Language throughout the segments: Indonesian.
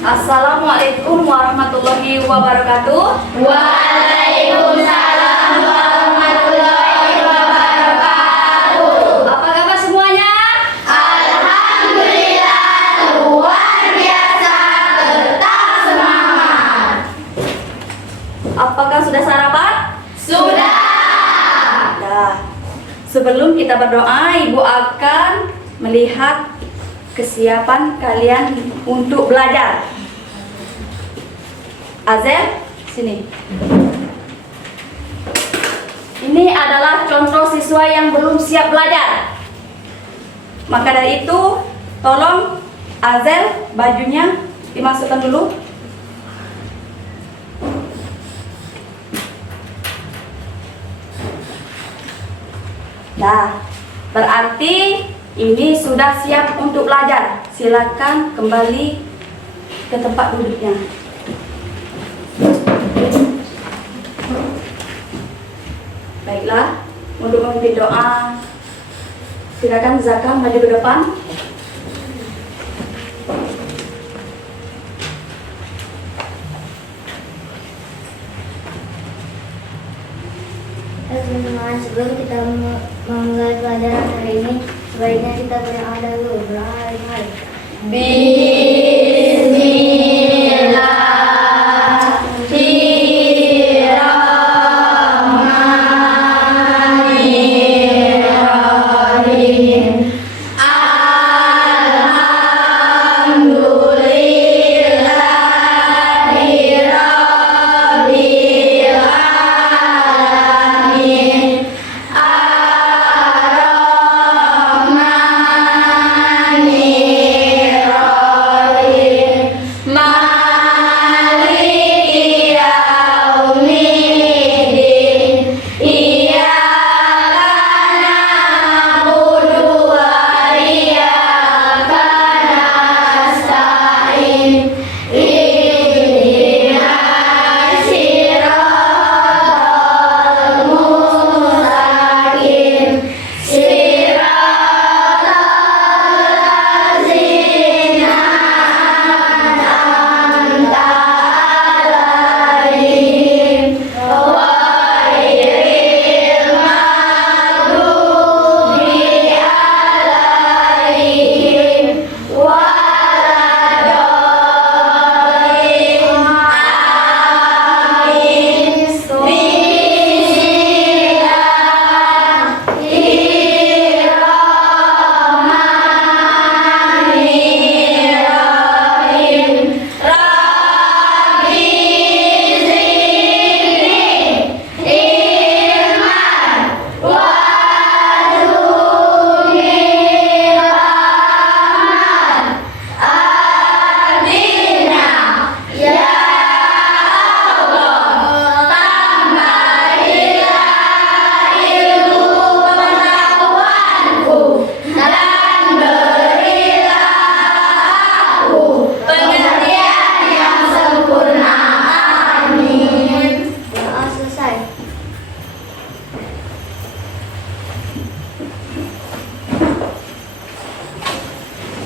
Assalamualaikum warahmatullahi wabarakatuh. Waalaikumsalam warahmatullahi wabarakatuh. Apa kabar semuanya? Alhamdulillah luar biasa, tetap semangat. Apakah sudah sarapan? Sudah. Nah, sebelum kita berdoa, Ibu akan melihat kesiapan kalian untuk belajar. Azel, sini. Ini adalah contoh siswa yang belum siap belajar. Maka dari itu, tolong Azel bajunya dimasukkan dulu. Nah, berarti ini sudah siap untuk belajar. Silakan kembali ke tempat duduknya. Baiklah, untuk memimpin doa, silakan Zaka maju ke depan. Teman-teman, sebelum kita memulai pelajaran hari ini, sebaiknya kita berdoa dulu. Berdoa. Bismillahirrahmanirrahim.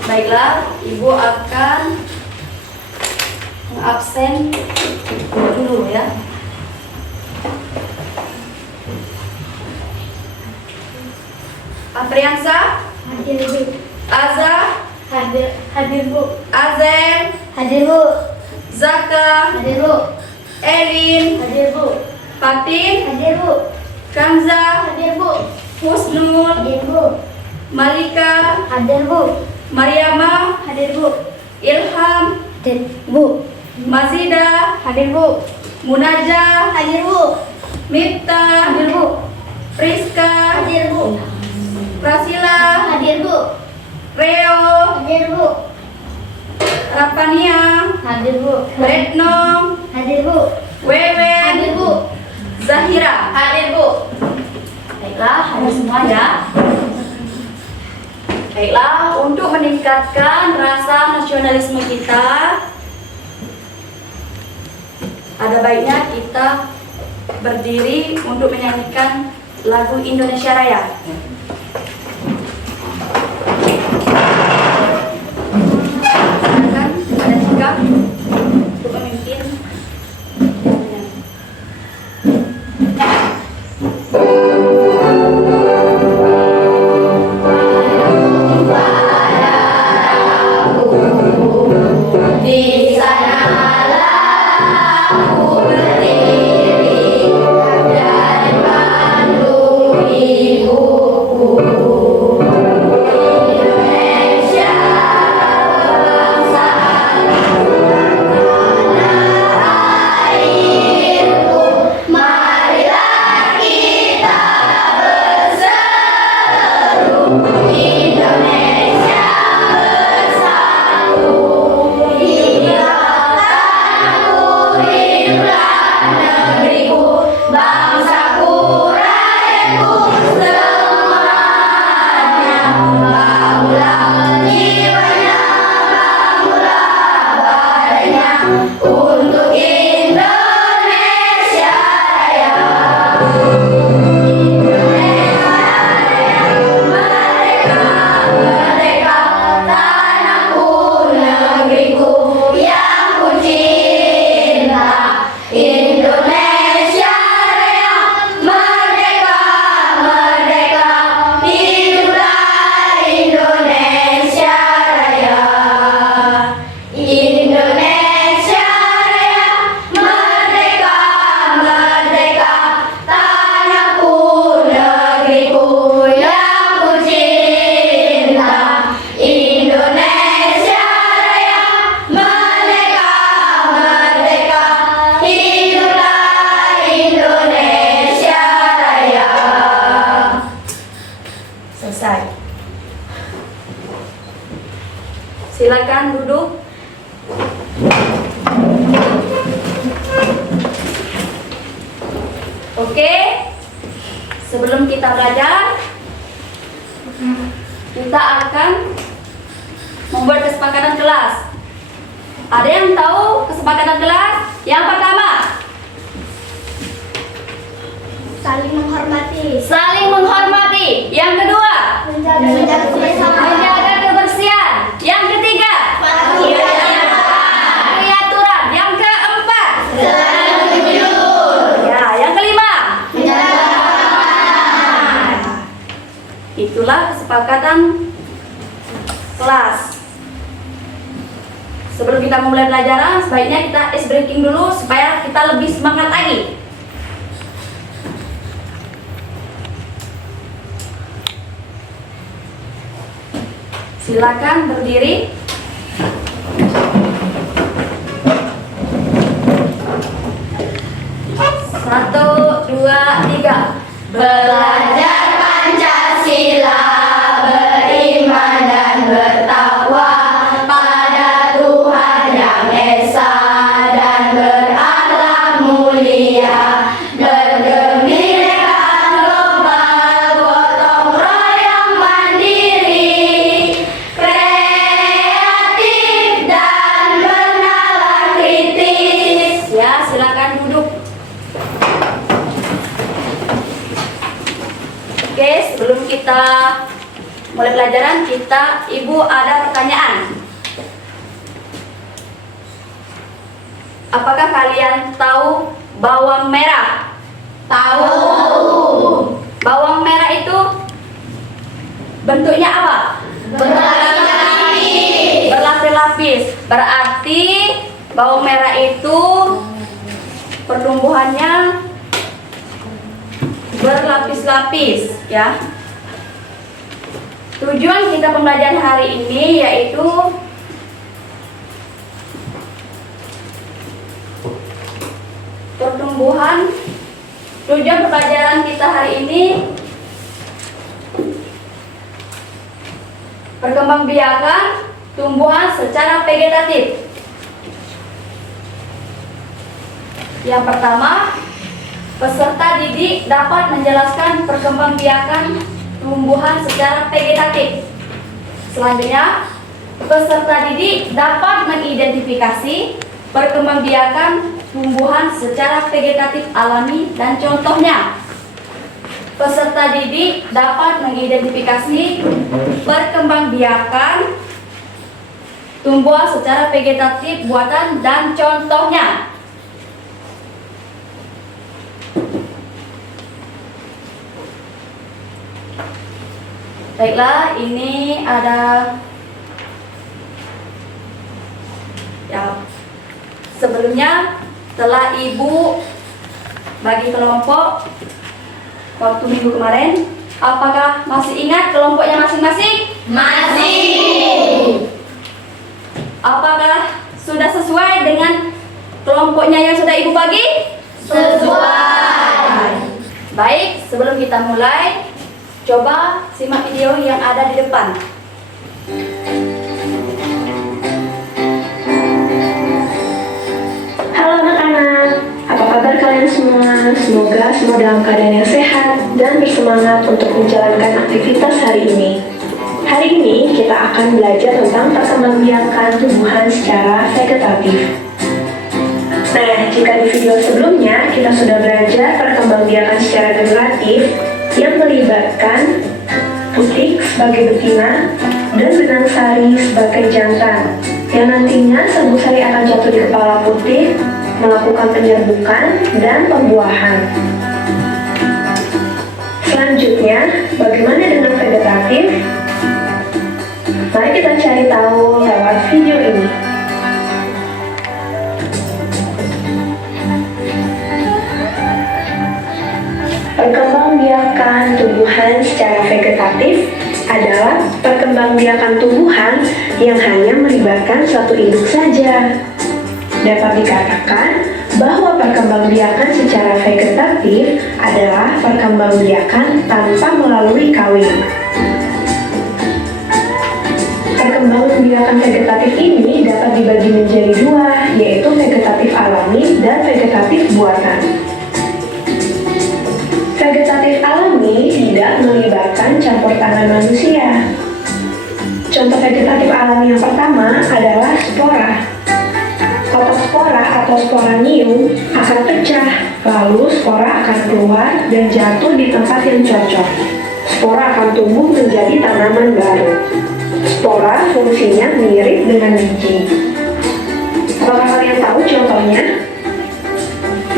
Baiklah, Ibu akan mengabsen dulu ya. Afriansa, Hadir Bu. Aza, Hadir Bu. Azen, Hadir Bu. Zaka, Hadir Bu. Elin, Hadir Bu. Fatin, Hadir Bu. Kanza, Hadir Bu. Husnul, Hadir Bu. Malika, Hadir Bu. Mariama, Hadir Bu. Ilham, Hadir Bu. Mazida, Hadir Bu. Munaja, Hadir Bu. Miftah, Hadir Bu. Priska, Hadir Bu. Prasila, Hadir Bu. Reo, Hadir Bu. Rapania, Hadir Bu. Retno, Hadir Bu. Wewen, Hadir Bu. Zahira. Hadir Bu. Baiklah, hadir semua ya. Baiklah, untuk meningkatkan rasa nasionalisme kita, ada baiknya kita berdiri untuk menyanyikan lagu Indonesia Raya. Silakan, ada sikap. sebelum kita belajar, kita akan membuat kesepakatan kelas. Ada yang tahu kesepakatan kelas? Yang pertama, Saling menghormati. saling menghormati. Yang kedua, menjaga kebersihan. Yang ketiga, patuhi aturan. Yang keempat, ya, yang kelima, itulah kesepakatan kelas. Sebelum kita memulai pelajaran, sebaiknya kita ice breaking dulu supaya kita lebih semangat lagi. Silakan berdiri. Satu, dua, tiga. Belajar Pancasila, beriman dan bertakwa pada Tuhan Yang Esa dan berakhlak mulia, berkebinekaan global, gotong royong mandiri, kreatif dan bernalar kritis. Ya, silakan duduk. Oke, sebelum kita mulai pelajaran, Ibu ada pertanyaan. Apakah kalian tahu bawang merah? Tahu. Bawang merah itu bentuknya apa? Berlapis. Berlapis-lapis. Berarti bawang merah itu pertumbuhannya berlapis-lapis, ya. Tujuan kita pembelajaran hari ini yaitu pertumbuhan. Tujuan pembelajaran kita hari ini perkembangbiakan tumbuhan secara vegetatif. Yang pertama, peserta didik dapat menjelaskan perkembangbiakan tumbuhan secara vegetatif. Selanjutnya, peserta didik dapat mengidentifikasi perkembangbiakan tumbuhan secara vegetatif alami dan contohnya. Peserta didik dapat mengidentifikasi perkembangbiakan tumbuhan secara vegetatif buatan dan contohnya. Baiklah, ini ada ya. Sebelumnya telah Ibu bagi kelompok waktu minggu kemarin. Apakah masih ingat kelompoknya masing-masing? Masih. Apakah sudah sesuai dengan kelompoknya yang sudah Ibu bagi? Sesuai. Baik, sebelum kita mulai, coba simak video yang ada di depan. Halo anak-anak, apa kabar kalian semua? Semoga semua dalam keadaan yang sehat dan bersemangat untuk menjalankan aktivitas hari ini. Hari ini kita akan belajar tentang perkembangbiakan tumbuhan secara vegetatif. Nah, jika di video sebelumnya kita sudah belajar perkembangbiakan secara generatif yang melibatkan putik sebagai betina dan benang sari sebagai jantan, yang nantinya serbuk sari akan jatuh di kepala putik, melakukan penyerbukan dan pembuahan. Selanjutnya, bagaimana dengan vegetatif? Mari kita cari tahu lewat video ini. Perkembangbiakan tumbuhan secara vegetatif adalah perkembangbiakan tumbuhan yang hanya melibatkan suatu induk saja. Dapat dikatakan bahwa perkembangbiakan secara vegetatif adalah perkembangbiakan tanpa melalui kawin. Perkembangbiakan vegetatif ini dapat dibagi menjadi dua, yaitu vegetatif alami dan vegetatif buatan. Vegetatif alami juga melibatkan campur tangan manusia. Contoh vegetatif alami yang pertama adalah spora. Kotak spora atau sporanium akan pecah, lalu spora akan keluar dan jatuh di tempat yang cocok. Spora akan tumbuh menjadi tanaman baru. Spora fungsinya mirip dengan biji. Apakah kalian tahu contohnya?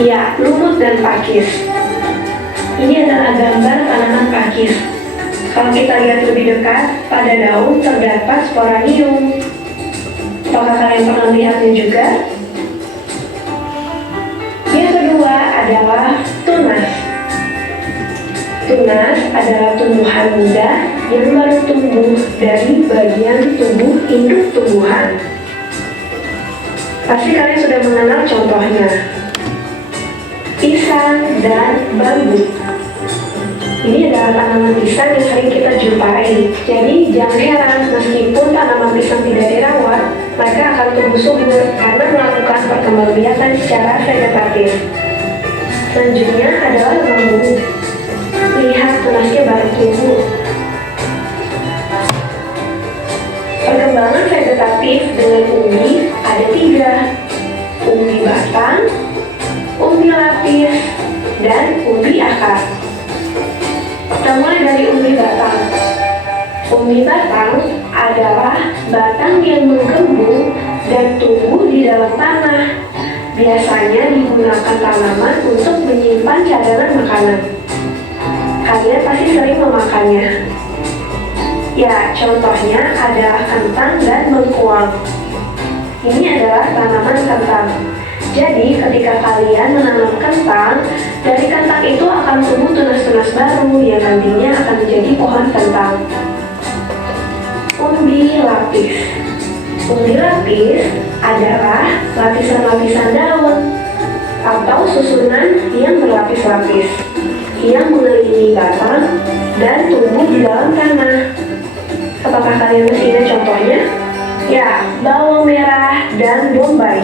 Ya, lumut dan pakis. Ini adalah gambar tanaman pakis. Kalau kita lihat lebih dekat, pada daun terdapat sporanium. Apakah kalian pernah melihatnya juga? Yang kedua adalah tunas. Tunas adalah tumbuhan muda yang baru tumbuh dari bagian tubuh induk tumbuhan. Pasti kalian sudah mengenal contohnya. Pisang dan bambu. Ini adalah tanaman pisang yang sering kita jumpai. Jadi jangan heran meskipun tanaman pisang tidak dirawat, mereka akan tumbuh subur karena melakukan perkembangbiakan secara vegetatif. Selanjutnya adalah bambu. Lihat tunasnya baru tumbuh. Perkembangan vegetatif dengan umbi ada 3. Umbi batang, umbi lapis, dan umbi akar. Kita mulai dari umbi batang. Umbi batang adalah batang yang menggembung dan tumbuh di dalam tanah. Biasanya digunakan tanaman untuk menyimpan cadangan makanan. Kalian pasti sering memakannya. Ya, contohnya adalah kentang dan bengkuang. Ini adalah tanaman kentang. Jadi, ketika kalian menanam kentang, dari kentang itu akan tumbuh tunas-tunas baru yang nantinya akan menjadi pohon kentang. Umbi lapis. Umbi lapis adalah lapisan-lapisan daun atau susunan yang berlapis-lapis yang mengelilingi batang dan tumbuh di dalam tanah. Apakah kalian masih ingat contohnya? Ya, bawang merah dan bombay.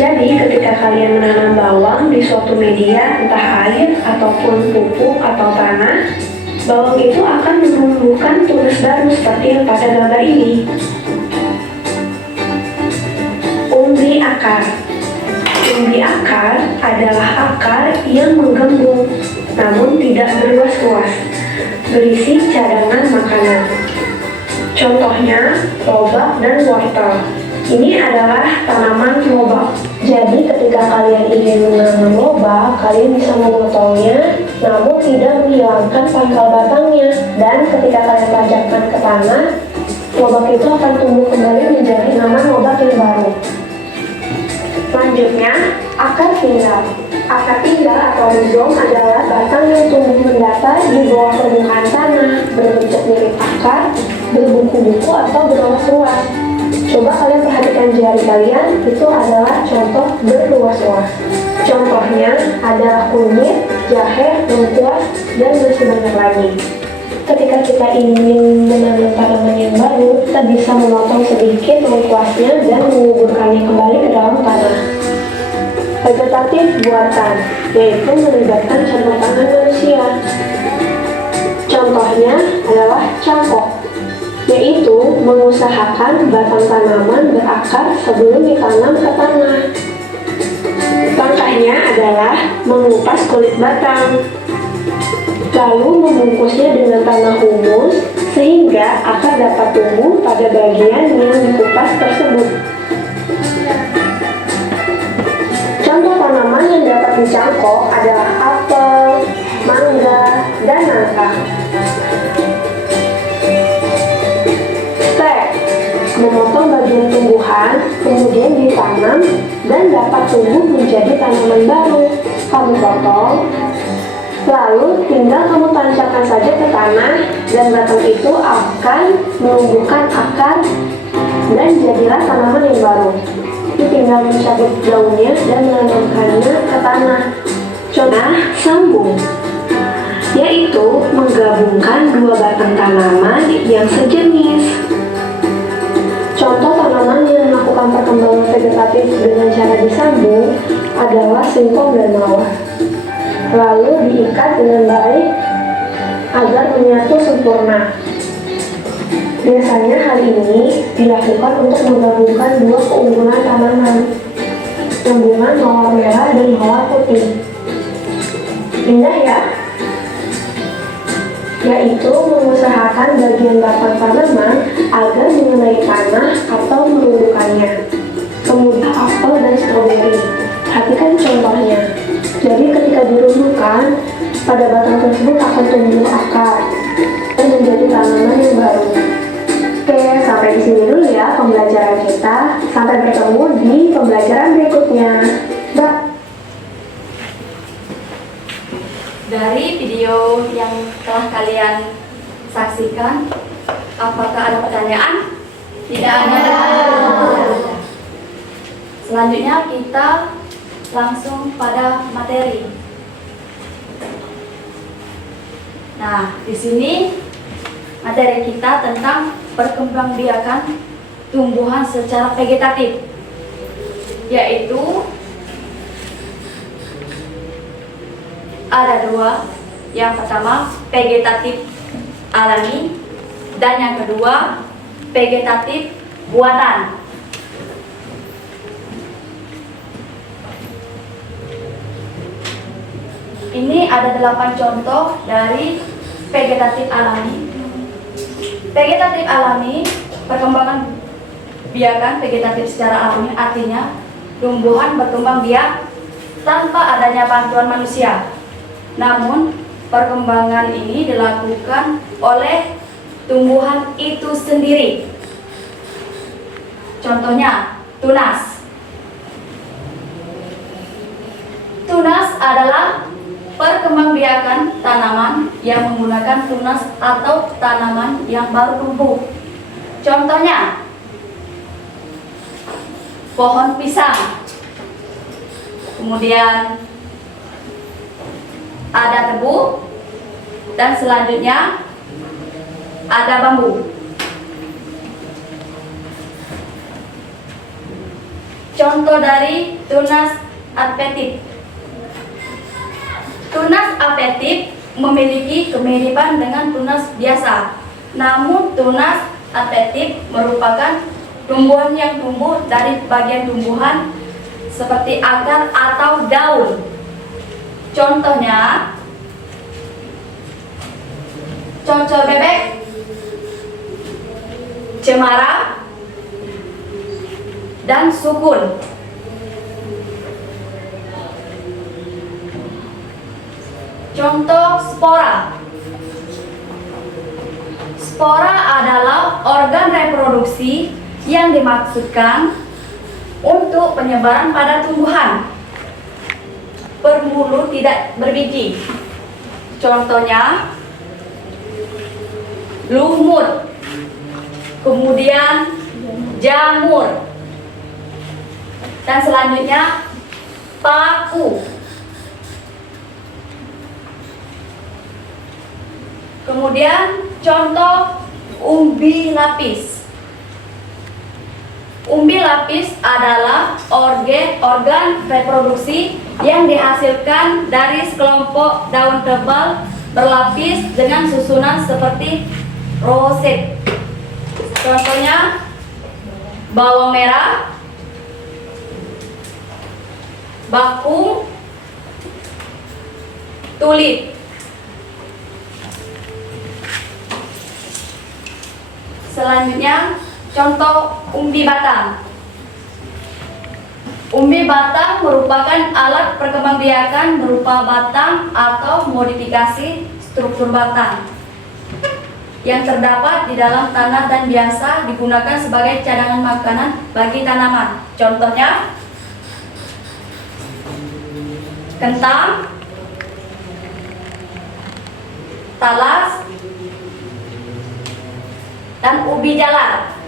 Jadi ketika kalian menanam bawang di suatu media, entah air ataupun pupuk atau tanah, bawang itu akan menumbuhkan tunas baru seperti yang pada gambar ini. Umbi akar. Umbi akar adalah akar yang menggembung, namun tidak berluas-luas, berisi cadangan makanan. Contohnya, lobak dan wortel. Ini adalah tanaman lobak. Jadi ketika kalian ingin menanam lobak, kalian bisa memotongnya, namun tidak menghilangkan pangkal batangnya. Dan ketika kalian tancapkan ke tanah, lobak itu akan tumbuh kembali menjadi tanaman lobak yang baru. Selanjutnya, akar pinggal. Akar pinggal atau rhizom adalah batang yang tumbuh mendatar di bawah permukaan tanah, berbentuk mirip akar, berbuku-buku atau berluas-luas. Coba kalian perhatikan jari kalian, itu adalah contoh berluas-luas. Contohnya adalah kunyit, jahe, lengkuas, dan masih banyak lagi. Ketika kita ingin menanam tanaman yang baru, kita bisa memotong sedikit lengkuasnya dan menguburkannya kembali ke dalam tanah. Vegetatif buatan, yaitu melibatkan campur tangan manusia. Contohnya adalah cangkok, yaitu mengusahakan batang tanaman berakar sebelum ditanam ke tanah. Langkahnya adalah mengupas kulit batang, lalu membungkusnya dengan tanah humus sehingga akar dapat tumbuh pada bagian yang dikupas tersebut. Contoh tanaman yang dapat dicangkok adalah apel, mangga, dan nangka. Memotong bagian tumbuhan, kemudian ditanam dan dapat tumbuh menjadi tanaman baru. Kamu potong, lalu tinggal kamu tancapkan saja ke tanah dan batang itu akan menumbuhkan akar dan jadilah tanaman yang baru. Itu tinggal mencabut daunnya dan menanamkannya ke tanah. Contoh sambung, yaitu menggabungkan dua batang tanaman yang sejenis. Contoh tanaman yang melakukan perkembangan vegetatif dengan cara disambung adalah singkong dan mawar. Lalu diikat dengan baik agar menyatu sempurna. Biasanya hal ini dilakukan untuk menggabungkan dua keunggulan tanaman, gabungan mawar merah dan mawar putih. Indah ya? Yaitu mengusahakan bagian batang tanaman agar mengenai tanah atau meruntuhkannya. Kemudian apel dan stroberi. Perhatikan contohnya. Jadi ketika diruntuhkan, pada batang tersebut akan tumbuh akar dan menjadi tanaman yang baru. Oke, sampai di sini dulu ya pembelajaran kita. Sampai bertemu di pembelajaran berikutnya. Bye. Dari video yang telah kalian saksikan, apakah ada pertanyaan? Tidak ada. Selanjutnya kita langsung pada materi. Nah, di sini materi kita tentang perkembangbiakan tumbuhan secara vegetatif, yaitu ada dua. Yang pertama vegetatif alami dan yang kedua vegetatif buatan. Ini ada 8 contoh dari vegetatif alami. Vegetatif alami, perkembangan biakan vegetatif secara alami artinya tumbuhan berkembang biak tanpa adanya bantuan manusia. Namun, perkembangan ini dilakukan oleh tumbuhan itu sendiri. Contohnya, tunas. Tunas adalah perkembangbiakan tanaman yang menggunakan tunas atau tanaman yang baru tumbuh. Contohnya, pohon pisang. Kemudian ada tebu dan selanjutnya ada bambu. Contoh dari tunas adventif. Tunas adventif memiliki kemiripan dengan tunas biasa. Namun tunas adventif merupakan tumbuhan yang tumbuh dari bagian tumbuhan seperti akar atau daun. Contohnya cocol bebek, cemara, dan sukun. Contoh spora. Spora adalah organ reproduksi yang dimaksudkan untuk penyebaran pada tumbuhan berbulu tidak berbiji. Contohnya lumut, kemudian jamur, dan selanjutnya paku. Kemudian contoh umbi lapis. Umbi lapis adalah organ reproduksi yang dihasilkan dari sekelompok daun tebal berlapis dengan susunan seperti roset. Contohnya bawang merah, bakung, tulip. Selanjutnya contoh umbi batang. Umbi batang merupakan alat perkembangbiakan berupa batang atau modifikasi struktur batang yang terdapat di dalam tanah dan biasa digunakan sebagai cadangan makanan bagi tanaman. Contohnya kentang, talas, dan ubi jalar.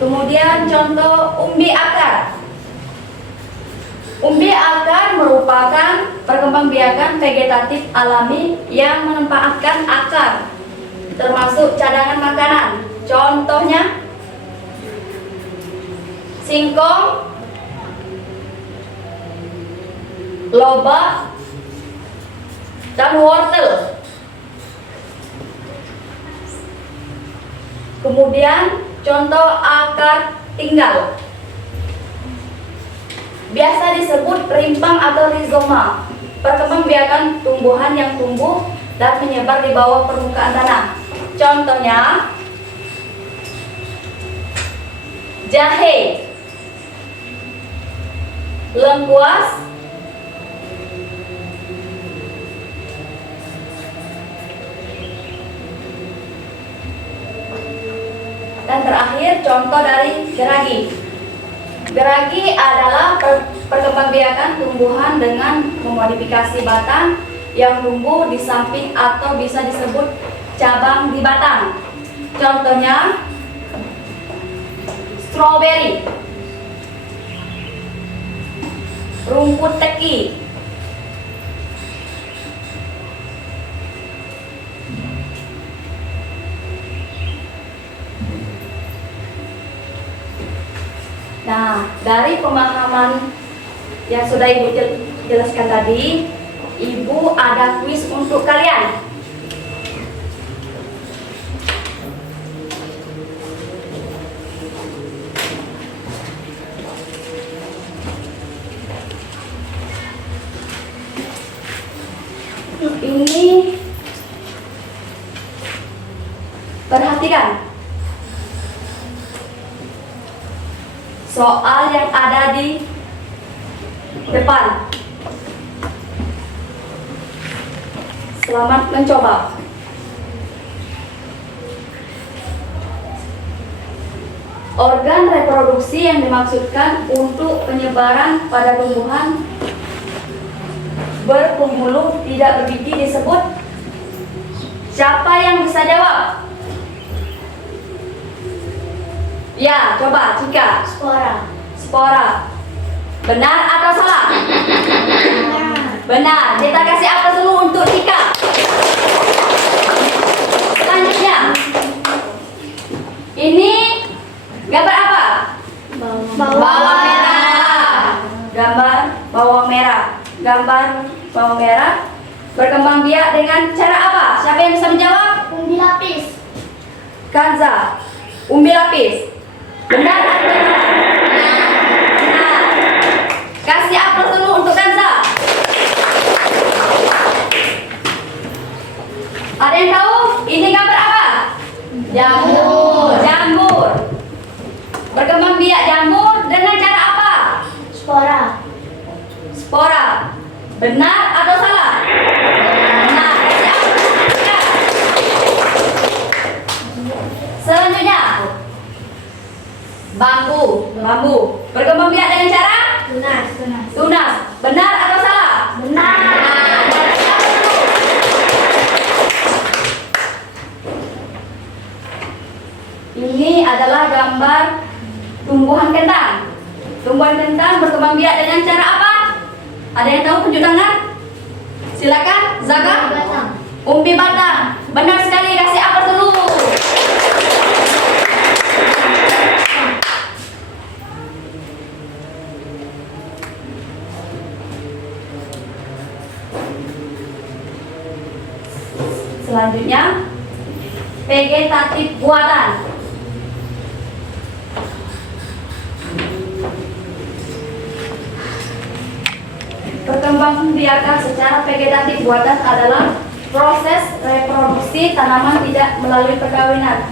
Kemudian contoh umbi akar. Umbi akar merupakan perkembangbiakan vegetatif alami yang memanfaatkan akar, termasuk cadangan makanan. Contohnya singkong, lobak, dan wortel. Kemudian contoh akar tinggal. Biasa disebut rimpang atau rizoma. Perkembangbiakan tumbuhan yang tumbuh dan menyebar di bawah permukaan tanah. Contohnya jahe, lengkuas, dan terakhir contoh dari geragi. Geragi adalah perkembangbiakan tumbuhan dengan memodifikasi batang yang tumbuh di samping atau bisa disebut cabang di batang. Contohnya stroberi, rumput teki, Nah, dari pemahaman yang sudah Ibu jelaskan tadi, Ibu ada kuis untuk kalian. Ini perhatikan soal yang ada di depan. Selamat mencoba. Organ reproduksi yang dimaksudkan untuk penyebaran pada tumbuhan berpembuluh tidak berbiji disebut. Siapa yang bisa jawab? Ya, coba Cika. Spora. Spora. Benar atau salah? Benar. Kita kasih aplaus dulu untuk Cika. Selanjutnya, ini gambar apa? Bawang merah. Gambar bawang merah. Gambar bawang merah berkembang biak dengan cara apa? Siapa yang bisa menjawab? Umbi lapis. Kanza. Umbi lapis. Benar atau salah? Benar. Kasih aplaus dulu untuk Kanza. Ada yang tahu ini gambar apa? Jamur. Jamur. Berkembang biak jamur dengan cara apa? Spora. Spora. Benar atau salah? Benar. Kasih aplaus. Selanjutnya, bambu. Bambu. Berkembang biak dengan cara? Tunas. Tunas. Benar atau salah? Benar. Ini adalah gambar tumbuhan kentang. Tumbuhan kentang berkembang biak dengan cara apa? Ada yang tahu? Tunjuk tangan. Silakan, Zaka. Batang. Umbi batang. Benar sekali, kasih aplaus dulu. Selanjutnya, vegetatif buatan. Perkembangbiakan secara vegetatif buatan adalah proses reproduksi tanaman tidak melalui perkawinan,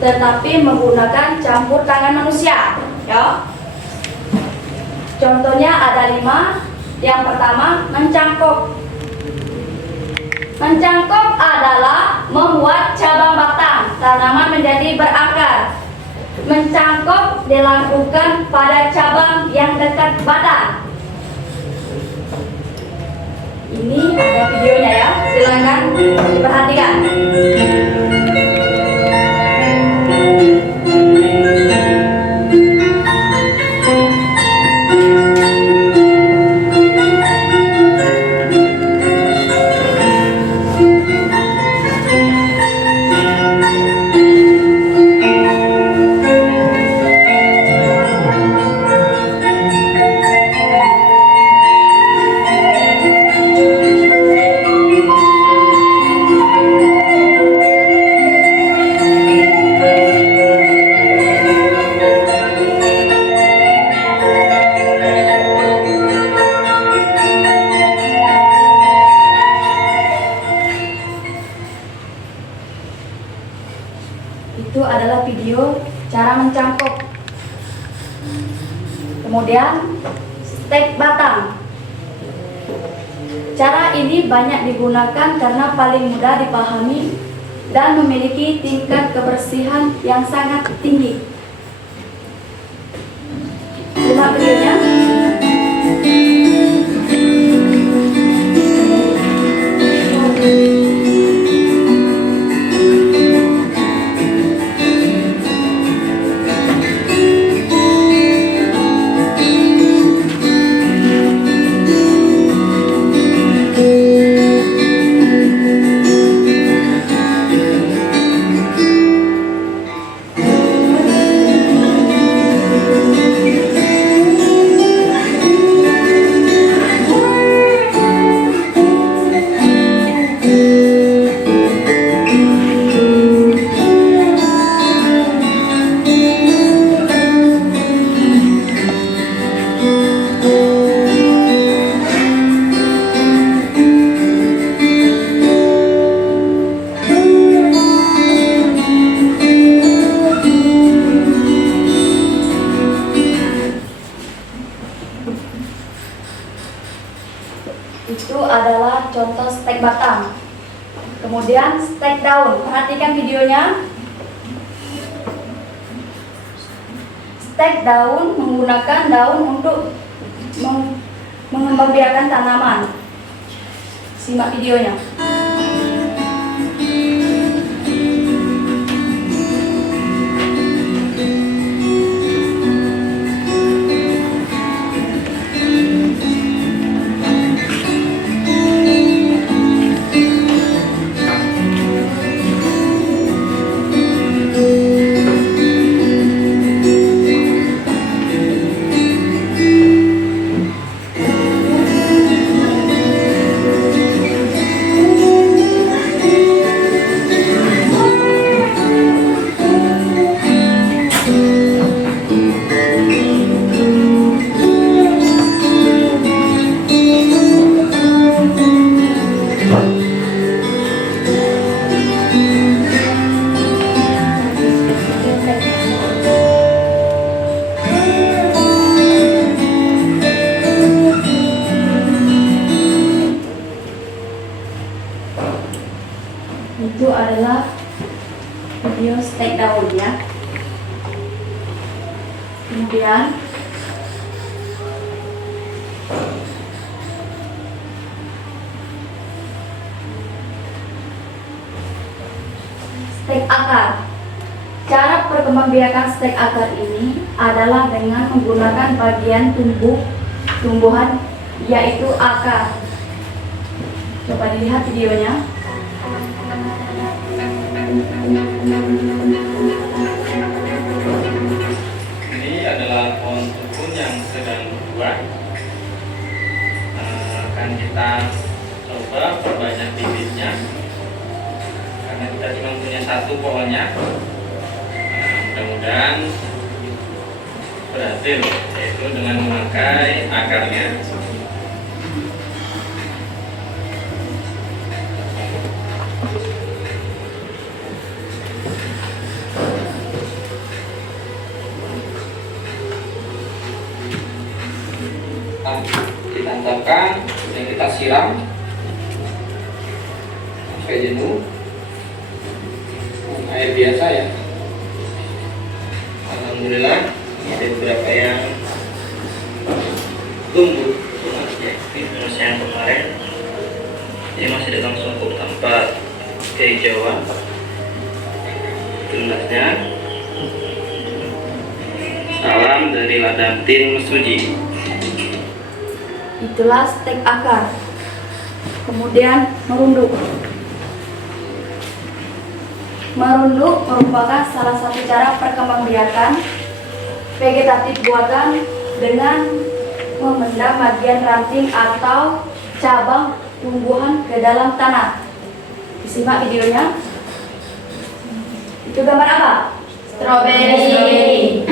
tetapi menggunakan campur tangan manusia. Ya. Contohnya ada 5. Yang pertama, mencangkok. Mencangkok adalah membuat cabang batang tanaman menjadi berakar. Mencangkok dilakukan pada cabang yang dekat batang. Ini ada videonya ya, silakan diperhatikan. cara mencangkok. Kemudian stek batang. Cara ini banyak digunakan karena paling mudah dipahami dan memiliki tingkat kebersihan yang sangat tinggi. Simak videonya. Itu adalah contoh stek batang. Kemudian stek daun. Perhatikan videonya. Stek daun menggunakan daun untuk mengembangbiakan tanaman. Simak videonya. Itu adalah video stek daun ya. Kemudian stek akar. Cara perkembangbiakan stek akar ini adalah dengan menggunakan bagian tumbuhan yaitu akar. Coba dilihat videonya. Ini adalah pohon tukun yang sedang berbuah. Akan kita coba perbanyak bibitnya karena kita cuma punya satu pohonnya. Mudah-mudahan berhasil, yaitu dengan memakai akarnya. Kita tambahkan dan kita siram sampai jenuh. Air biasa ya. Alhamdulillah ada beberapa yang tumbuh tunasnya. Ini tunasnya yang kemarin ini masih dalam sungkup tanpa kehijauan. Tunasnya. Salam dari Ladang Tim Suji. Itulah stek akar. Kemudian merunduk. Merunduk merupakan salah satu cara perkembangbiakan vegetatif buatan dengan memendam bagian ranting atau cabang tumbuhan ke dalam tanah. Disimak videonya. Itu gambar apa? Strawberry.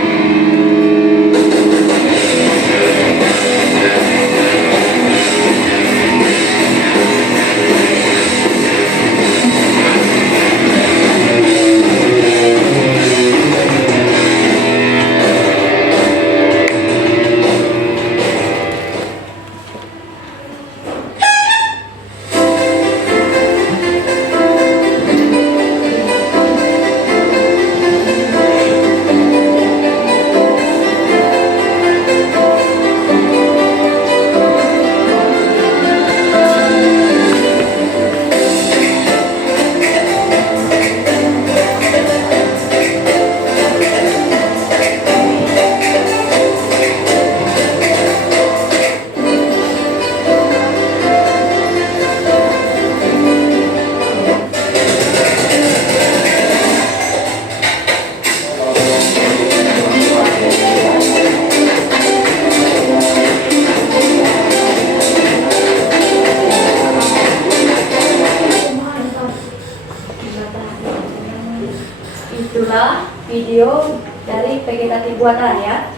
video dari vegetatif buatan ya.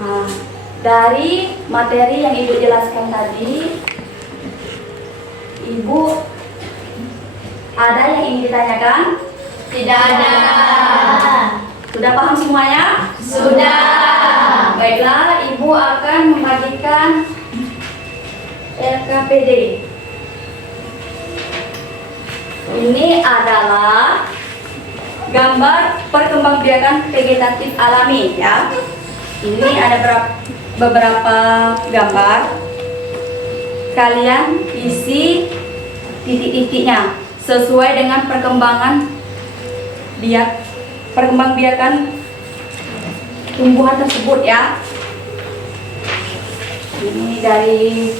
Nah, dari materi yang Ibu jelaskan tadi, Ibu ada yang ingin ditanyakan? Tidak ada. Sudah paham semuanya? Sudah. Baiklah, Ibu akan membagikan LKPD. Ini adalah gambar perkembangbiakan vegetatif alami ya. Ini ada beberapa gambar. Kalian isi titik-titiknya sesuai dengan perkembangbiakan tumbuhan tersebut ya. Ini dari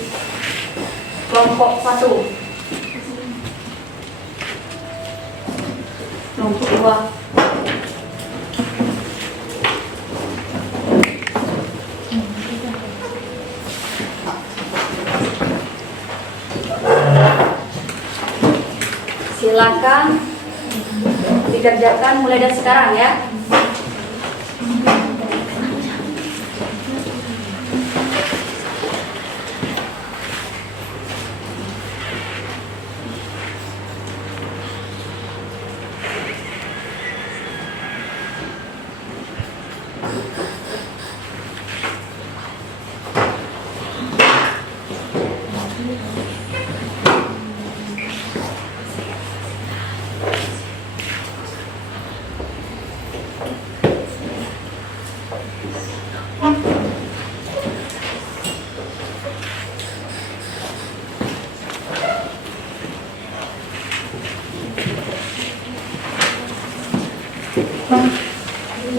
kelompok 1. Kelompok 2. Silakan dikerjakan mulai dari sekarang ya.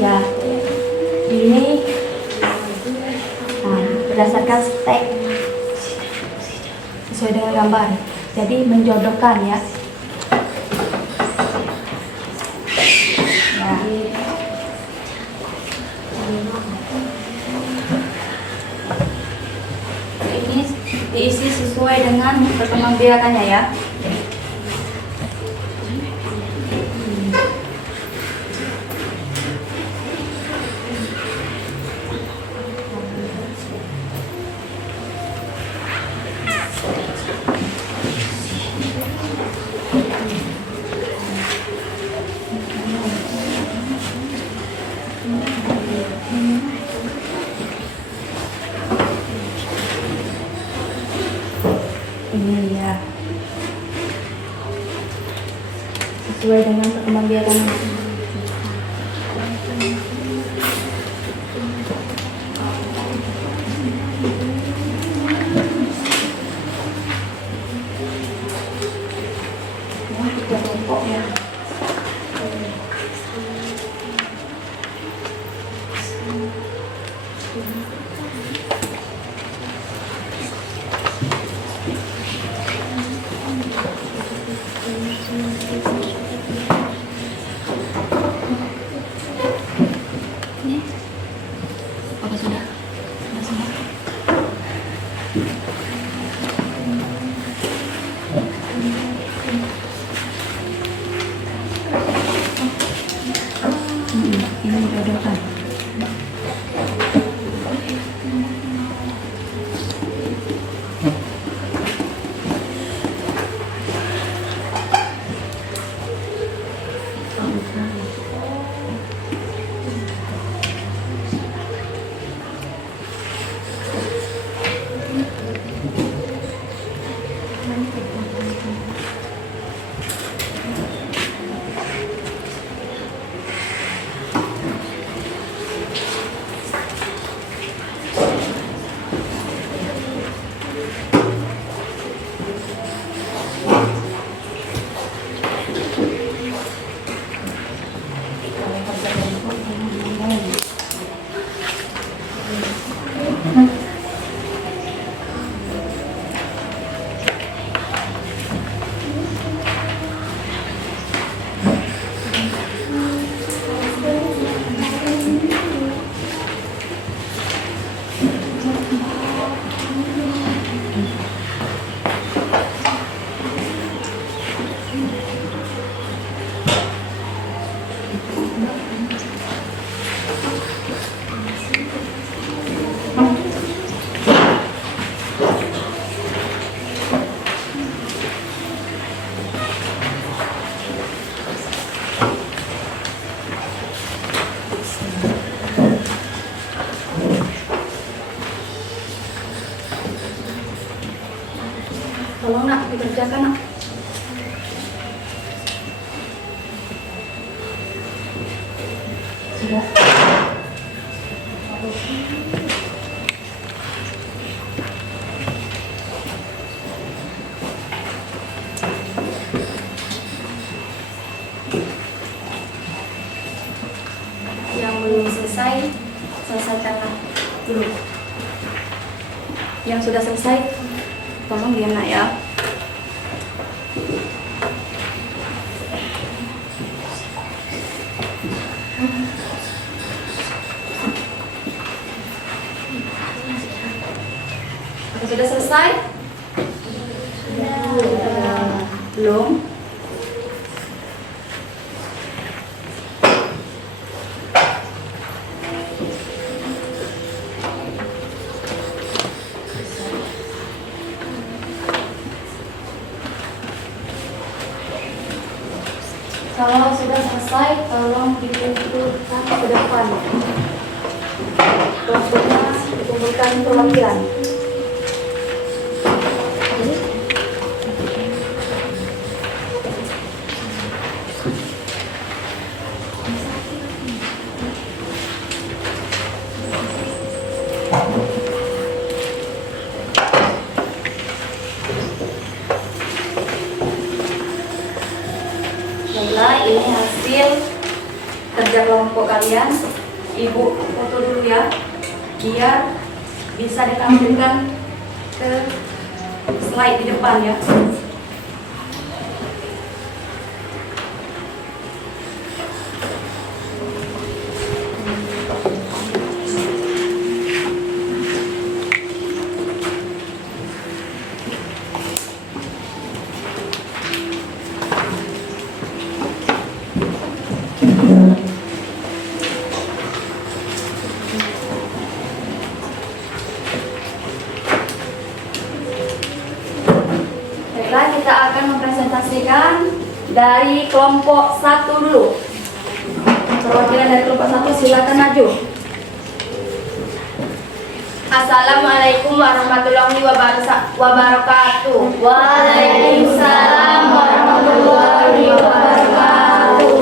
Ya, ini berdasarkan stek sesuai dengan gambar. Jadi menjodohkan ya. Ya. Ini diisi sesuai dengan perkembangbiakannya ya. Ini ya sesuai dengan perkembangbiakan. Tiga kelompok ya. Apa sudah? Sudah semua? Ini jodohkan. Tolong nak, dikerjakan nak. Sudah. Yang belum selesai, selesaikanlah dulu. Yang sudah selesai, tolong diam nak ya. Sudah selesai? Belum? Kalau sudah selesai, tolong dikumpulkan ke depan. Kelompoknya dikumpulkan perwakilan. Baiklah, ini hasil kerja kelompok kalian. Ibu foto dulu ya, biar bisa ditampilkan ke slide di depan ya. Baiklah, kita akan mempresentasikan dari kelompok 1 dulu. Perwakilan dari kelompok 1 silakan maju. Assalamualaikum warahmatullahi wabarakatuh. Waalaikumsalam warahmatullahi wabarakatuh.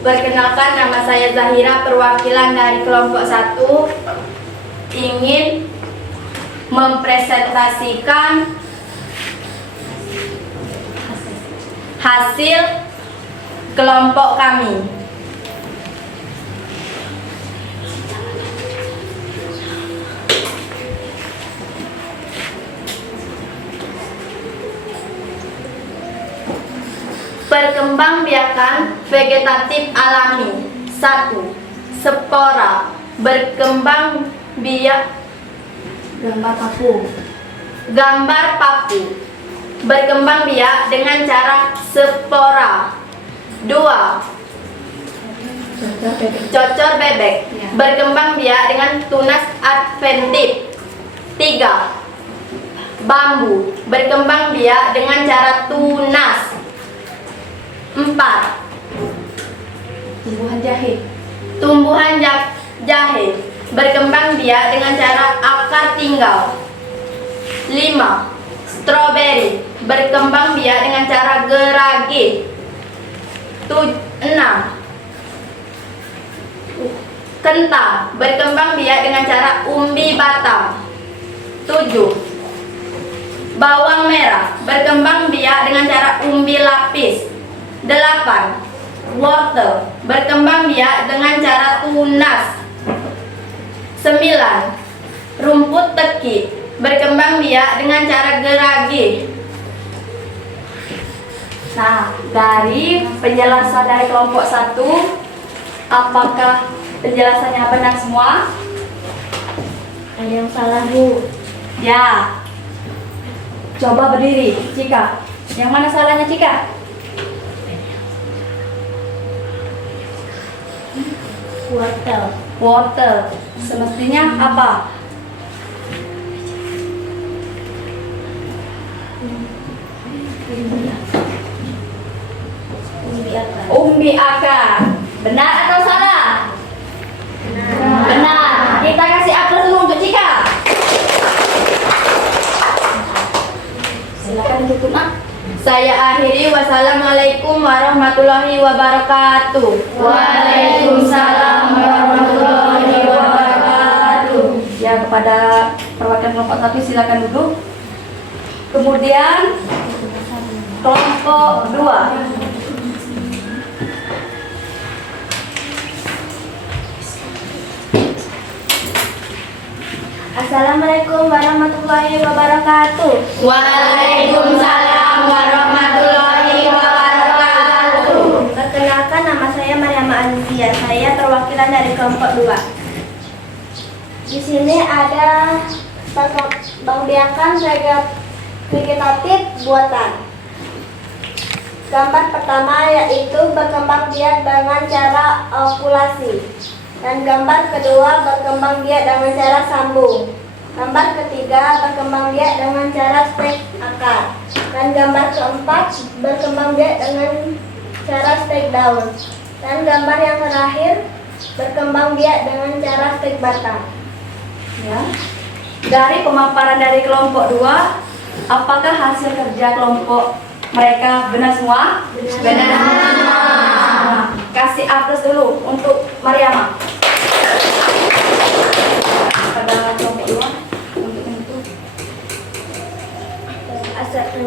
Perkenalkan, nama saya Zahira, perwakilan dari kelompok 1, ingin mempresentasikan hasil kelompok kami. Perkembangbiakan vegetatif alami. 1. Spora berkembang biak Gambar paku. gambar paku berkembang biak dengan cara spora. 2. Cocor bebek Ya. berkembang biak dengan tunas adventif. 3. Bambu berkembang biak dengan cara tunas. 4. Tumbuhan jahe berkembang biak dengan cara akar tinggal. 5. Stroberi berkembang biak dengan cara gerage. 6. Kentang berkembang biak dengan cara umbi batang. 7. Bawang merah berkembang biak dengan cara umbi lapis. 8. Wortel berkembang biak dengan cara tunas. 9. Rumput teki berkembang biak dengan cara gerage. Nah, dari penjelasan dari kelompok 1, apakah penjelasannya benar semua? Ada yang salah, Bu. Ya. Coba berdiri, Cika. Yang mana salahnya, Cika? Wortel. Wortel. Semestinya apa? Umbi akar. Umbi akar. Benar atau salah? Benar. Kita kasih aplaus dulu untuk Cika. Silakan tutup, Mak. Saya akhiri, wassalamualaikum warahmatullahi wabarakatuh. Waalaikumsalam warahmatullahi wabarakatuh. Ya, kepada perwakilan kelompok 1 silakan duduk. Kemudian kelompok 2. Assalamualaikum warahmatullahi wabarakatuh. Waalaikumsalam warahmatullahi wabarakatuh. Perkenalkan, nama saya Mariama Anzia. Saya perwakilan dari kelompok 2. Di sini ada pembiakan vegetatif buatan. Gambar pertama yaitu berkembang biak dengan cara okulasi. Dan gambar kedua berkembang biak dengan cara sambung. Gambar ketiga berkembang biak dengan cara stek akar. Dan gambar keempat berkembang biak dengan cara stek daun. Dan gambar yang terakhir berkembang biak dengan cara stek batang. Ya. Dari pemaparan dari kelompok 2, apakah hasil kerja kelompok mereka benar semua? Benar. Nah, kasih aplaus dulu untuk Mariama. Pada kelompok 2 untuk itu.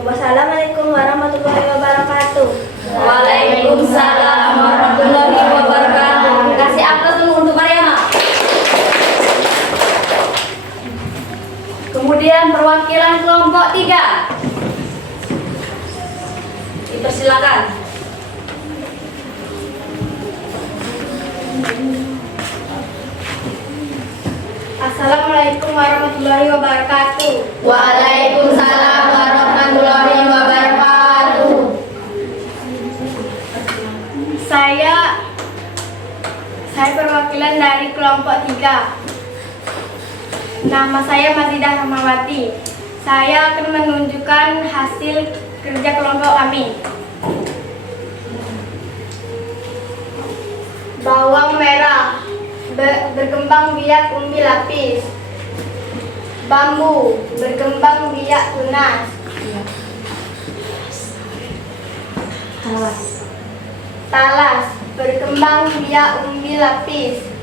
Wassalamualaikum warahmatullahi wabarakatuh. Waalaikumsalam warahmatullahi wabarakatuh. Kasih aplaus dulu untuk Mariama. Kemudian perwakilan kelompok 3. Dipersilakan. Assalamualaikum warahmatullahi wabarakatuh. Waalaikumsalam warahmatullahi wabarakatuh. Saya perwakilan dari kelompok 3. Nama saya Mazidah Rahmawati. Saya akan menunjukkan hasil kerja kelompok kami. Bawang merah berkembang biak umbi lapis. Bambu berkembang biak tunas. Talas berkembang biak umbi lapis.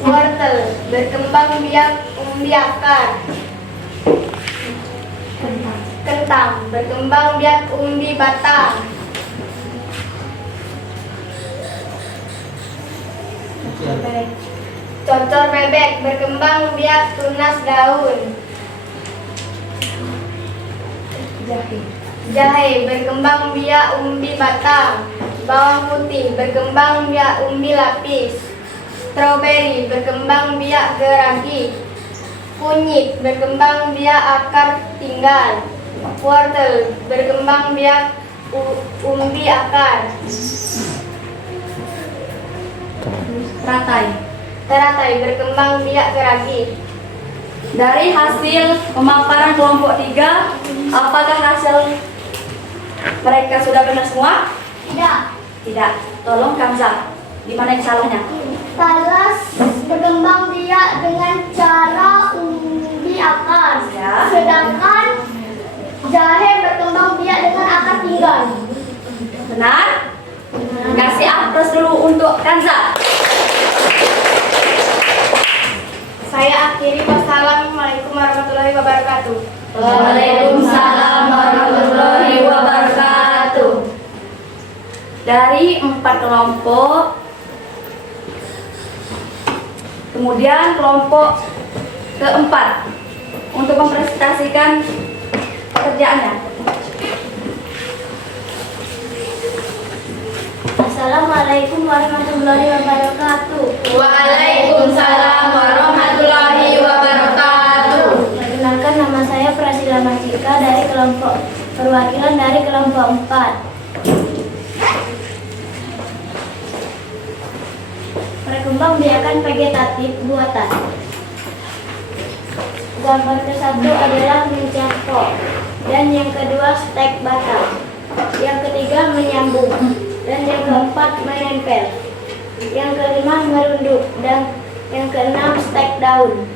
Wortel berkembang biak umbi akar. Kentang berkembang biak umbi batang. Cocor bebek berkembang biak tunas daun. Jahe berkembang biak umbi batang. Bawang putih berkembang biak umbi lapis. Stroberi berkembang biak geragi. Kunyit berkembang biak akar tinggal. Wortel berkembang biak umbi akar. Teratai berkembang biak geragi. Dari hasil pemaparan kelompok 3, apakah hasil mereka sudah benar semua? Tidak. Tidak. Tolong Kamza, di mana yang salahnya? Talas berkembang biak dengan cara umbi akar. Ya. Sedangkan jahe berkembang biak dengan akar tinggal. Benar? Kasih aplaus dulu untuk Kanza. Saya akhiri, wassalamualaikum warahmatullahi wabarakatuh. Waalaikumsalam warahmatullahi wabarakatuh. Dari 4 kelompok, kemudian kelompok keempat untuk mempresentasikan pekerjaannya. Assalamualaikum warahmatullahi wabarakatuh. Waalaikumsalam warahmatullahi wabarakatuh. Perkenalkan, nama saya Prasila Mahcika dari kelompok perwakilan dari kelompok 4. gerakan vegetatif buatan. Gambar ke-1 adalah mencangkok, dan yang kedua stek batang, yang ketiga menyambung, dan yang keempat menempel, yang kelima merunduk, dan yang keenam stek daun.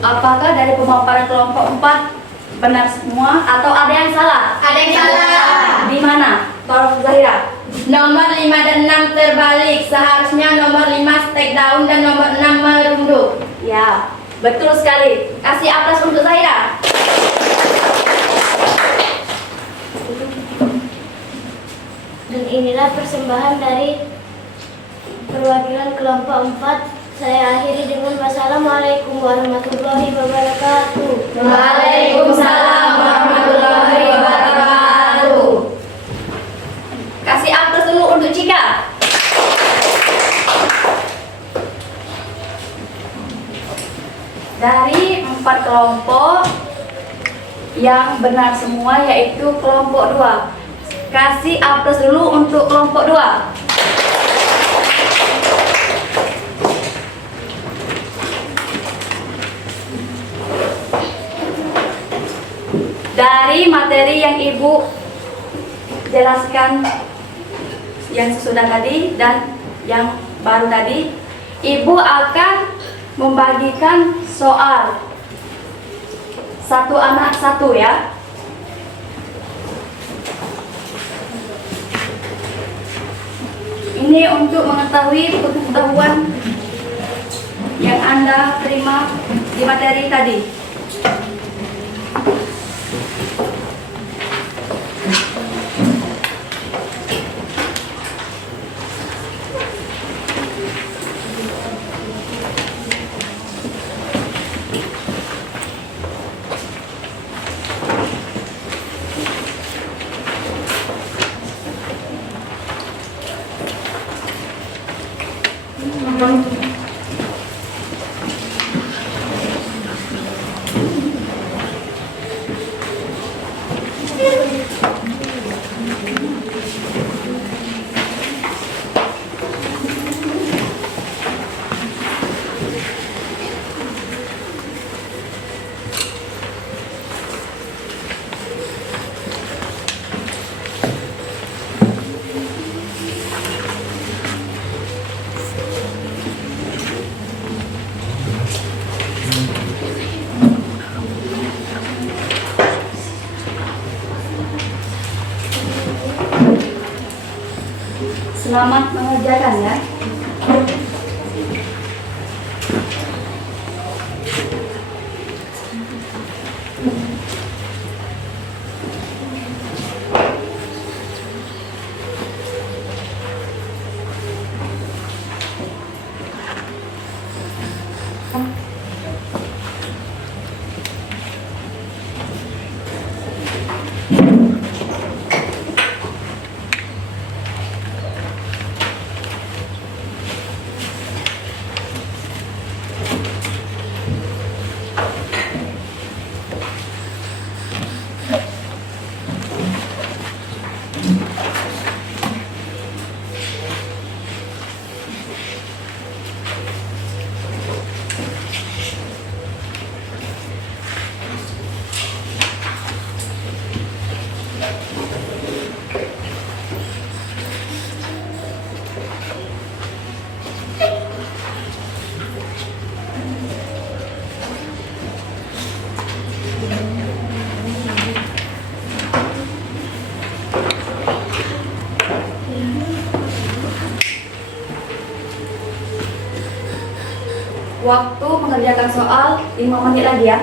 Apakah dari pemaparan kelompok 4 benar semua atau ada yang salah? Ada yang salah. Di mana? Tolong Zahira. Nomor 5 dan 6 terbalik. Seharusnya nomor 5 stek daun dan nomor 6 merunduk. Ya, betul sekali. Kasih aplaus untuk Zahira. Dan inilah persembahan dari perwakilan kelompok 4. Saya akhiri dengan wassalamualaikum warahmatullahi wabarakatuh. Waalaikumsalam warahmatullahi wabarakatuh. Kasih aplaus dulu untuk Cika. Dari 4 kelompok yang benar semua yaitu kelompok 2. Kasih aplaus dulu untuk kelompok 2. Dari materi yang Ibu jelaskan yang sesudah tadi dan yang baru tadi, Ibu akan membagikan soal satu anak satu ya. Ini untuk mengetahui pengetahuan yang Anda terima di materi tadi. Selamat mengerjakan ya. Waktu mengerjakan soal 5 menit lagi ya.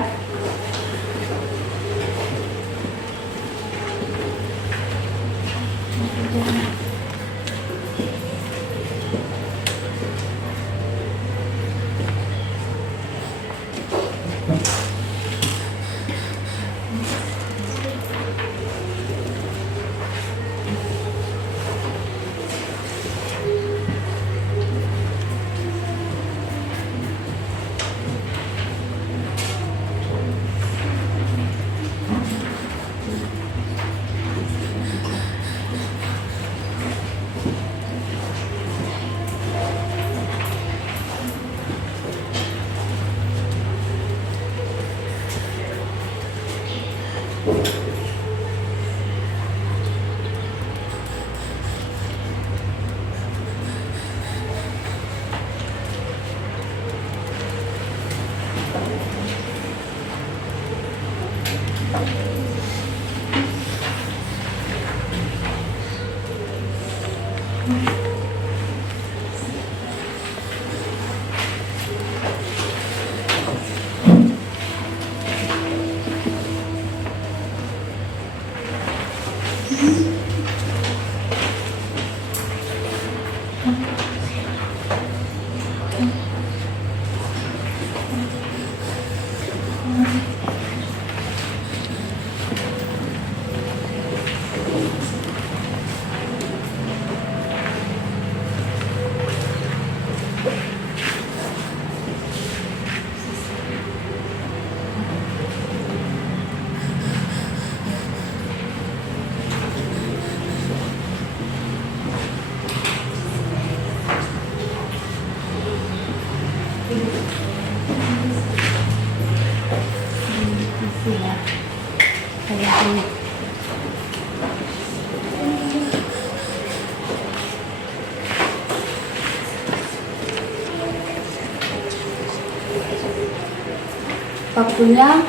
Waktunya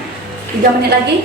3 menit lagi.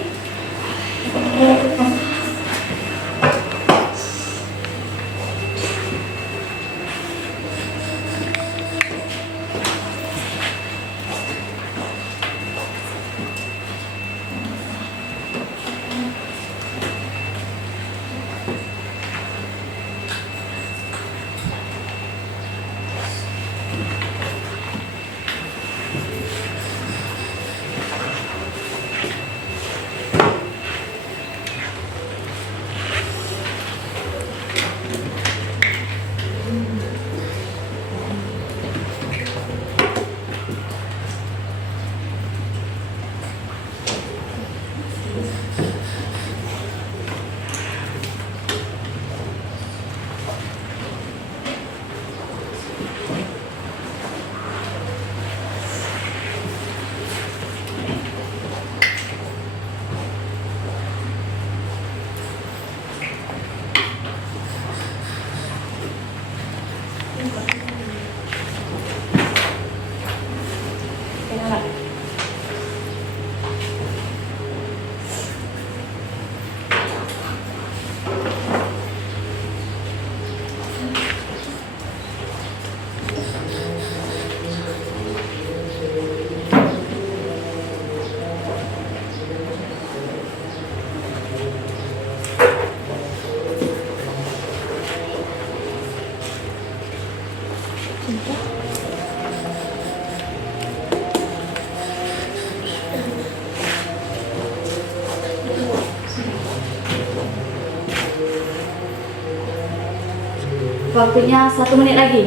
Waktunya 1 menit lagi.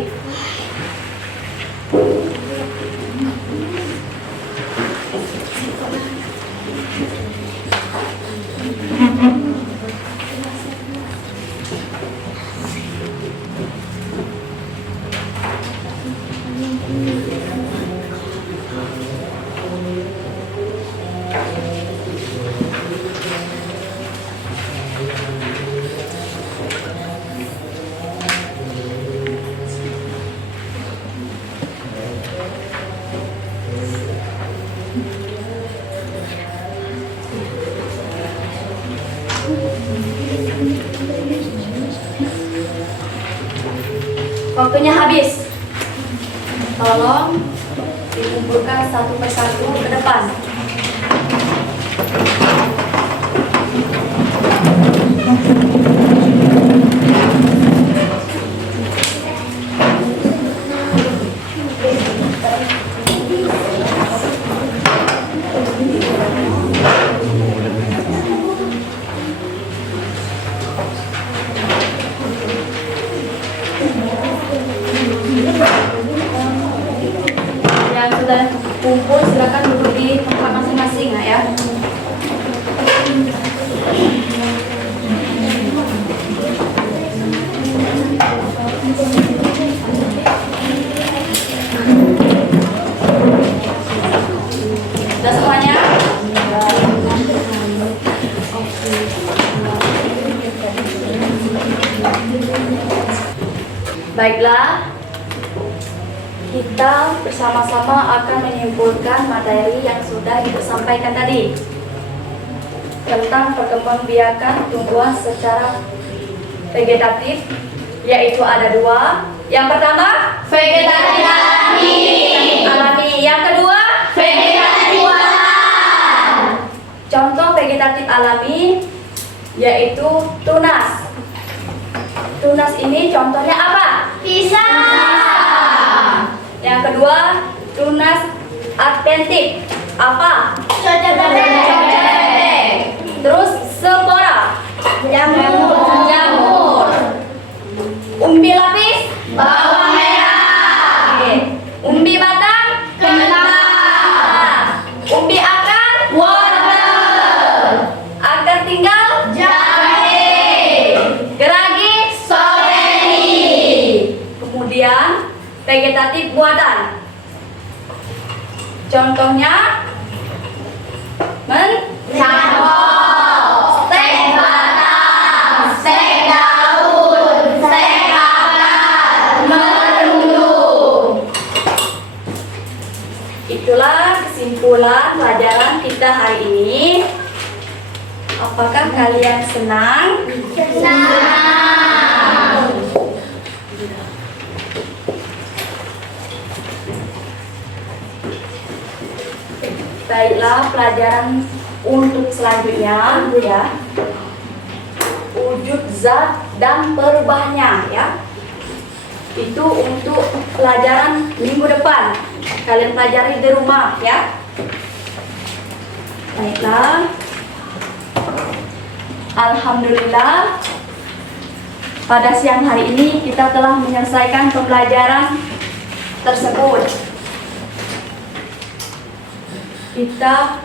Waktunya habis. Tolong dikumpulkan satu persatu ke depan. Yang sudah kumpul silakan duduk di tempat masing-masing ya. Sudah semuanya? Baiklah, kita bersama-sama akan menyimpulkan materi yang sudah kita sampaikan tadi tentang perkembangbiakan tumbuhan secara vegetatif, yaitu ada 2. Yang pertama, Vegetatif alami. Yang kedua, vegetatif olahan. contoh vegetatif alami yaitu tunas. Tunas ini contohnya apa? Pisang. kemudian vegetatif buatan. Contohnya Campur, stek batang, stek daun, stek akar, merunduk. Itulah kesimpulan pelajaran kita hari ini. Apakah kalian senang? Senang. Baiklah, pelajaran untuk selanjutnya ya. Wujud zat dan perubahannya ya. Itu untuk pelajaran minggu depan. Kalian pelajari di rumah ya. Baiklah. Alhamdulillah, pada siang hari ini kita telah menyelesaikan pembelajaran tersebut. Kita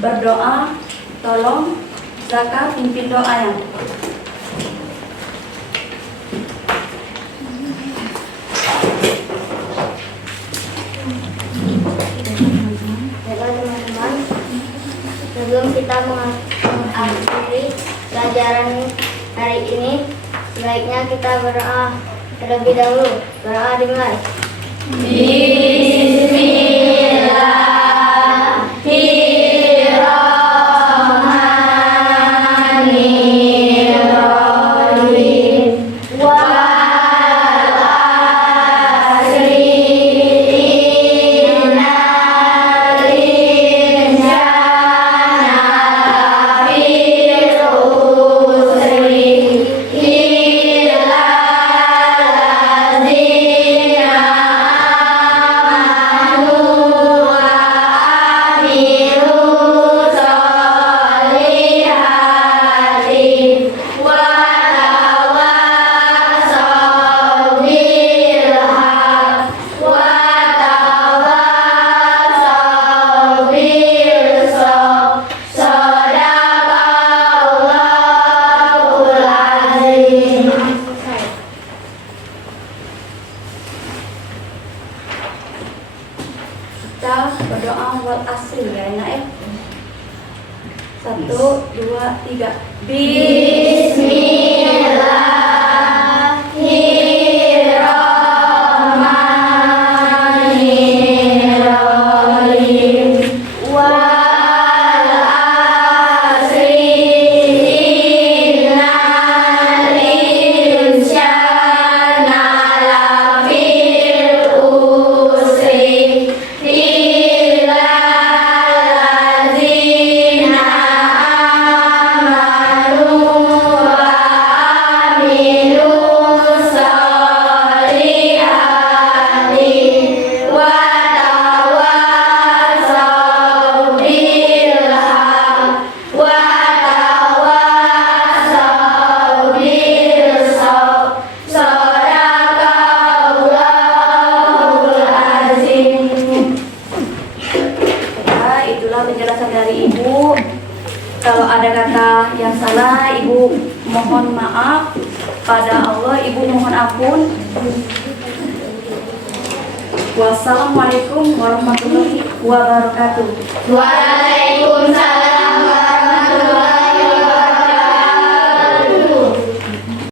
berdoa, tolong Zaka pimpin doanya. Baiklah teman-teman, sebelum kita mengakhiri pelajaran hari ini, sebaiknya kita berdoa terlebih dahulu. Berdoa dimulai. Kita berdoa wal asri ya nak ya. 1, 2, 3. Penjelasan dari Ibu. Kalau ada kata yang salah, Ibu mohon maaf pada Allah, Ibu mohon ampun. Wassalamualaikum warahmatullahi wabarakatuh. Waalaikumsalam.